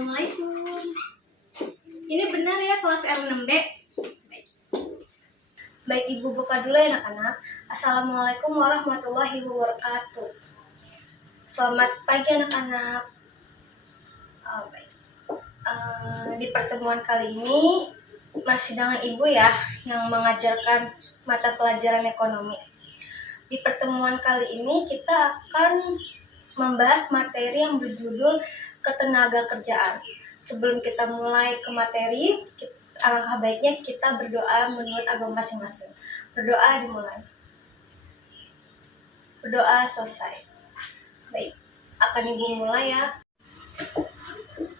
Assalamualaikum. Ini benar ya kelas R6B? Baik. Baik, Ibu buka dulu ya anak-anak. Assalamualaikum warahmatullahi wabarakatuh. Selamat pagi anak-anak. Baik. Di pertemuan kali ini masih dengan Ibu ya yang mengajarkan mata pelajaran ekonomi. Di pertemuan kali ini kita akan membahas materi yang berjudul ketenagakerjaan. Sebelum kita mulai ke materi, alangkah baiknya kita berdoa menurut agama masing-masing. Berdoa dimulai. Berdoa selesai. Baik, akan Ibu mulai ya.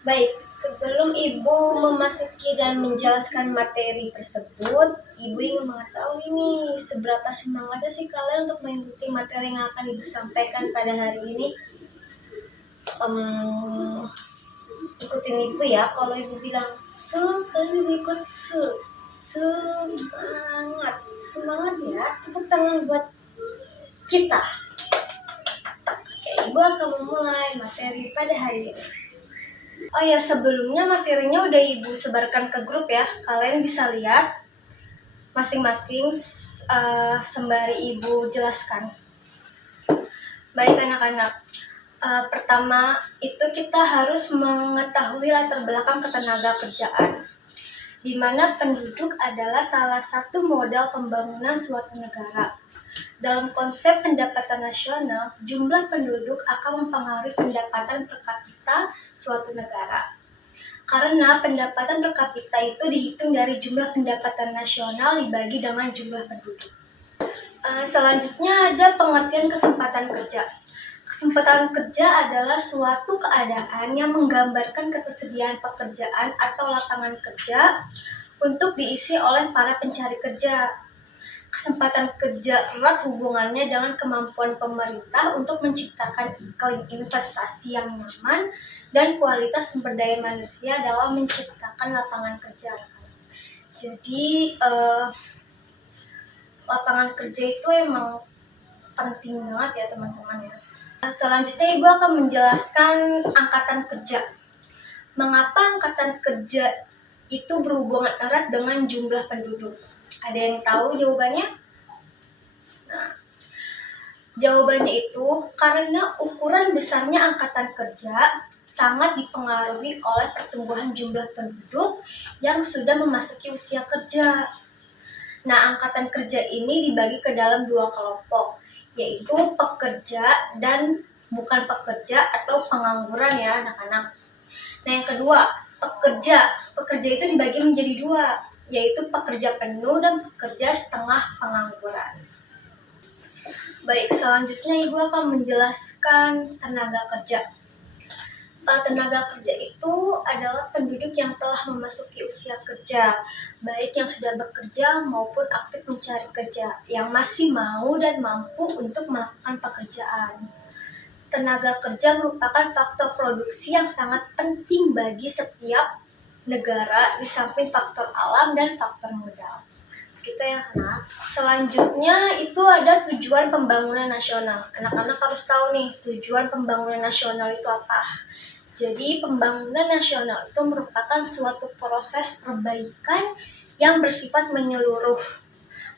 Baik, sebelum Ibu memasuki dan menjelaskan materi tersebut, Ibu ingin mengetahui nih, seberapa semangatnya sih kalian untuk mengikuti materi yang akan Ibu sampaikan pada hari ini? Ikutin Ibu ya. Kalau Ibu bilang kalian Ibu ikut semangat ya. Tepuk tangan buat kita. Oke, Ibu akan memulai materi pada hari ini. Oh ya, sebelumnya materinya udah Ibu sebarkan ke grup ya. Kalian bisa lihat masing-masing sembari Ibu jelaskan. Baik anak-anak. Pertama itu kita harus mengetahui latar belakang ketenagakerjaan, di mana penduduk adalah salah satu modal pembangunan suatu negara. Dalam konsep pendapatan nasional, jumlah penduduk akan mempengaruhi pendapatan per kapita suatu negara. Karena pendapatan per kapita itu dihitung dari jumlah pendapatan nasional dibagi dengan jumlah penduduk. Selanjutnya ada pengertian kesempatan kerja. Kesempatan kerja adalah suatu keadaan yang menggambarkan ketersediaan pekerjaan atau lapangan kerja untuk diisi oleh para pencari kerja. Kesempatan kerja erat hubungannya dengan kemampuan pemerintah untuk menciptakan iklim investasi yang nyaman dan kualitas sumber daya manusia dalam menciptakan lapangan kerja. Jadi lapangan kerja itu emang penting banget ya teman-teman ya. Selanjutnya Ibu akan menjelaskan angkatan kerja. Mengapa angkatan kerja itu berhubungan erat dengan jumlah penduduk? Ada yang tahu jawabannya? Nah, jawabannya itu karena ukuran besarnya angkatan kerja sangat dipengaruhi oleh pertumbuhan jumlah penduduk yang sudah memasuki usia kerja. Nah, angkatan kerja ini dibagi ke dalam dua kelompok, yaitu pekerja dan bukan pekerja atau pengangguran ya anak-anak. Nah, yang kedua, pekerja. Pekerja itu dibagi menjadi dua, yaitu pekerja penuh dan pekerja setengah pengangguran. Baik, selanjutnya Ibu akan menjelaskan tenaga kerja. Tenaga kerja itu adalah penduduk yang telah memasuki usia kerja, baik yang sudah bekerja maupun aktif mencari kerja, yang masih mau dan mampu untuk melakukan pekerjaan. Tenaga kerja merupakan faktor produksi yang sangat penting bagi setiap negara di samping faktor alam dan faktor modal. Gitu ya anak. Selanjutnya itu ada tujuan pembangunan nasional. Anak-anak harus tahu nih tujuan pembangunan nasional itu apa. Jadi pembangunan nasional itu merupakan suatu proses perbaikan yang bersifat menyeluruh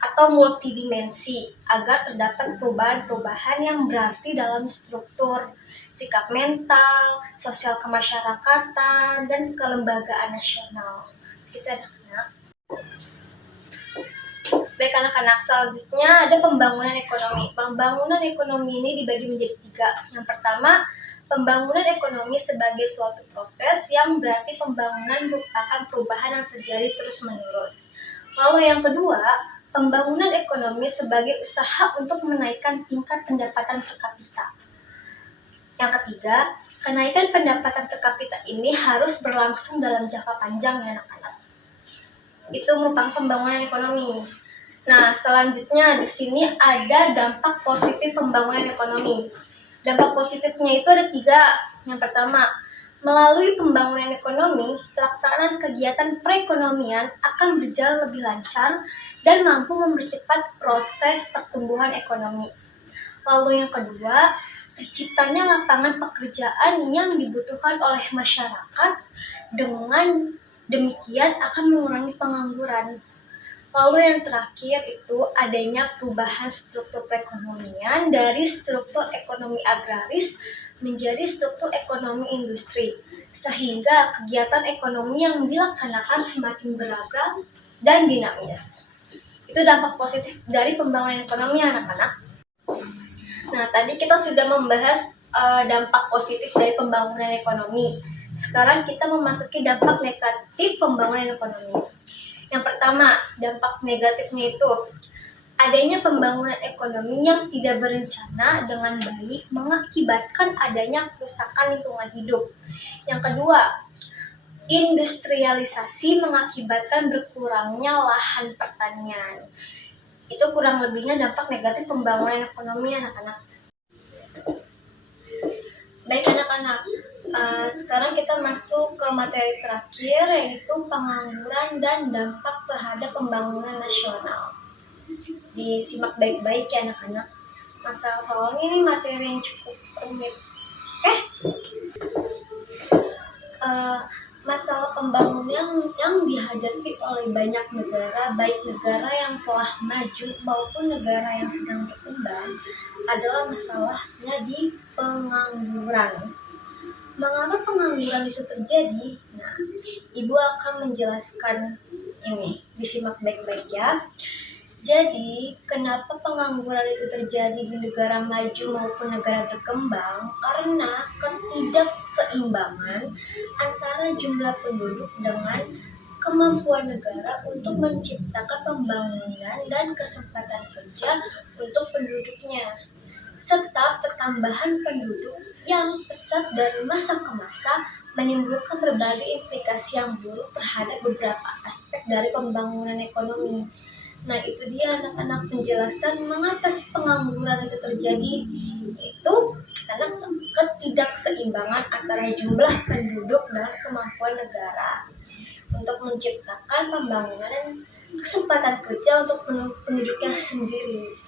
atau multidimensi agar terdapat perubahan-perubahan yang berarti dalam struktur, sikap mental, sosial kemasyarakatan, dan kelembagaan nasional. Gitu anak-anak. Baik anak-anak, selanjutnya ada pembangunan ekonomi. Pembangunan ekonomi ini dibagi menjadi tiga. Yang pertama, pembangunan ekonomi sebagai suatu proses yang berarti pembangunan merupakan perubahan yang terjadi terus-menerus. Lalu yang kedua, pembangunan ekonomi sebagai usaha untuk menaikkan tingkat pendapatan per kapita. Yang ketiga, kenaikan pendapatan per kapita ini harus berlangsung dalam jangka panjang ya anak-anak. Itu merupakan pembangunan ekonomi. Nah, selanjutnya di sini ada dampak positif pembangunan ekonomi. Dampak positifnya itu ada tiga. Yang pertama, melalui pembangunan ekonomi, pelaksanaan kegiatan perekonomian akan berjalan lebih lancar dan mampu mempercepat proses pertumbuhan ekonomi. Lalu yang kedua, terciptanya lapangan pekerjaan yang dibutuhkan oleh masyarakat, dengan demikian akan mengurangi pengangguran. Lalu yang terakhir itu adanya perubahan struktur perekonomian dari struktur ekonomi agraris menjadi struktur ekonomi industri, sehingga kegiatan ekonomi yang dilaksanakan semakin beragam dan dinamis. Itu dampak positif dari pembangunan ekonomi, anak-anak. Nah, tadi kita sudah membahas dampak positif dari pembangunan ekonomi. Sekarang kita memasuki dampak negatif pembangunan ekonomi. Yang pertama, dampak negatifnya itu adanya pembangunan ekonomi yang tidak berencana dengan baik mengakibatkan adanya kerusakan lingkungan hidup. Yang kedua, industrialisasi mengakibatkan berkurangnya lahan pertanian. Itu kurang lebihnya dampak negatif pembangunan ekonomi, anak-anak. Baik anak-anak, sekarang kita masuk ke materi terakhir, yaitu pengangguran dan dampak terhadap pembangunan nasional. Disimak baik-baik ya anak-anak, soalnya ini materi yang cukup rumit. Masalah pembangunan yang dihadapi oleh banyak negara, baik negara yang telah maju maupun negara yang sedang berkembang, adalah masalahnya di pengangguran. Mengapa pengangguran itu terjadi? Nah, Ibu akan menjelaskan ini, disimak baik-baik ya. Jadi, kenapa pengangguran itu terjadi di negara maju maupun negara berkembang? Karena ketidakseimbangan antara jumlah penduduk dengan kemampuan negara untuk menciptakan pembangunan dan kesempatan kerja untuk penduduknya, serta pertambahan penduduk yang pesat dari masa ke masa menimbulkan berbagai implikasi yang buruk terhadap beberapa aspek dari pembangunan ekonomi. Nah, itu dia anak-anak penjelasan mengapa sih pengangguran itu terjadi. Itu karena ketidakseimbangan antara jumlah penduduk dan kemampuan negara untuk menciptakan pembangunan dan kesempatan kerja untuk penduduknya sendiri.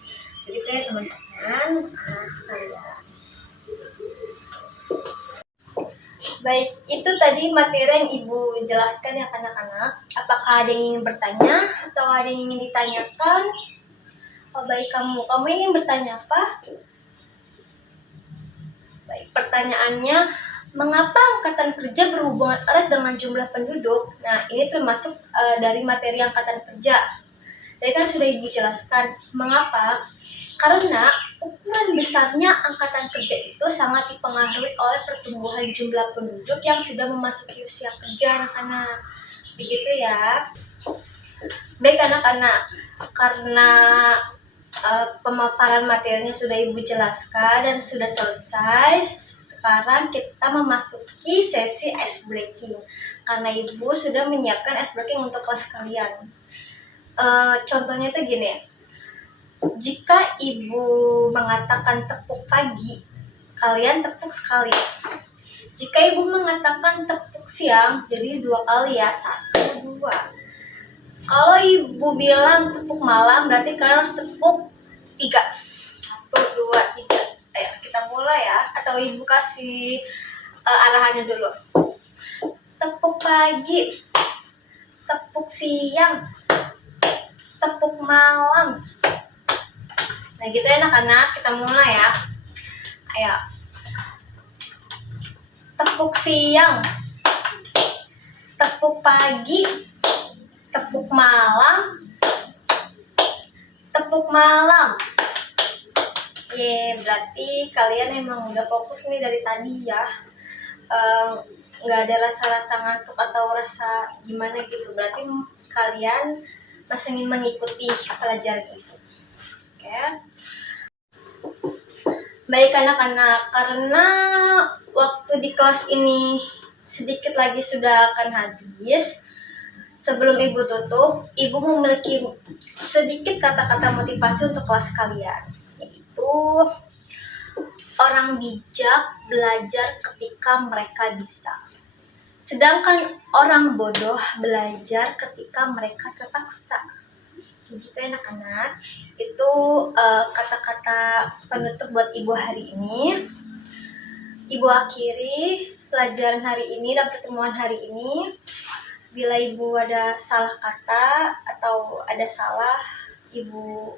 Begitu ya teman-teman, anak sekalian. Baik, itu tadi materi yang Ibu jelaskan ya anak-anak. Apakah ada yang ingin bertanya atau ada yang ingin ditanyakan? Oh, baik, kamu ingin bertanya apa? Baik, pertanyaannya, mengapa angkatan kerja berhubungan erat dengan jumlah penduduk? Nah, ini termasuk dari materi angkatan kerja. Tadi kan sudah Ibu jelaskan. Mengapa? Karena ukuran besarnya angkatan kerja itu sangat dipengaruhi oleh pertumbuhan jumlah penduduk yang sudah memasuki usia kerja, anak-anak. Begitu ya. Baik anak-anak, karena pemaparan materinya sudah Ibu jelaskan dan sudah selesai, sekarang kita memasuki sesi ice breaking. Karena Ibu sudah menyiapkan ice breaking untuk kelas kalian. Contohnya itu gini. Jika Ibu mengatakan tepuk pagi, kalian tepuk sekali. Jika Ibu mengatakan tepuk siang, jadi 2 kali ya, 1, 2. Kalau Ibu bilang tepuk malam, berarti kalian harus tepuk 3. 1, 2, 3. Ayo kita mulai ya. Atau Ibu kasih arahannya dulu. Tepuk pagi, tepuk siang, tepuk malam. Nah gitu ya anak-anak, kita mulai ya. Ayo. Tepuk siang, tepuk pagi, tepuk malam, tepuk malam. Berarti kalian emang udah fokus nih dari tadi ya. Nggak ada rasa-rasa ngantuk atau rasa gimana gitu. Berarti kalian masih ingin mengikuti pelajaran itu. Oke. Baik anak-anak, karena waktu di kelas ini sedikit lagi sudah akan habis. Sebelum Ibu tutup, Ibu memiliki sedikit kata-kata motivasi untuk kelas kalian, yaitu orang bijak belajar ketika mereka bisa, sedangkan orang bodoh belajar ketika mereka terpaksa. Gitu anak-anak. Itu kata-kata penutup buat Ibu hari ini. Ibu akhiri pelajaran hari ini dan pertemuan hari ini. Bila Ibu ada salah kata atau ada salah, Ibu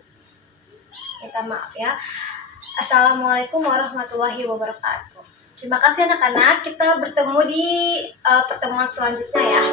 minta maaf ya. Assalamualaikum warahmatullahi wabarakatuh. Terima kasih anak-anak. Kita bertemu di pertemuan selanjutnya ya.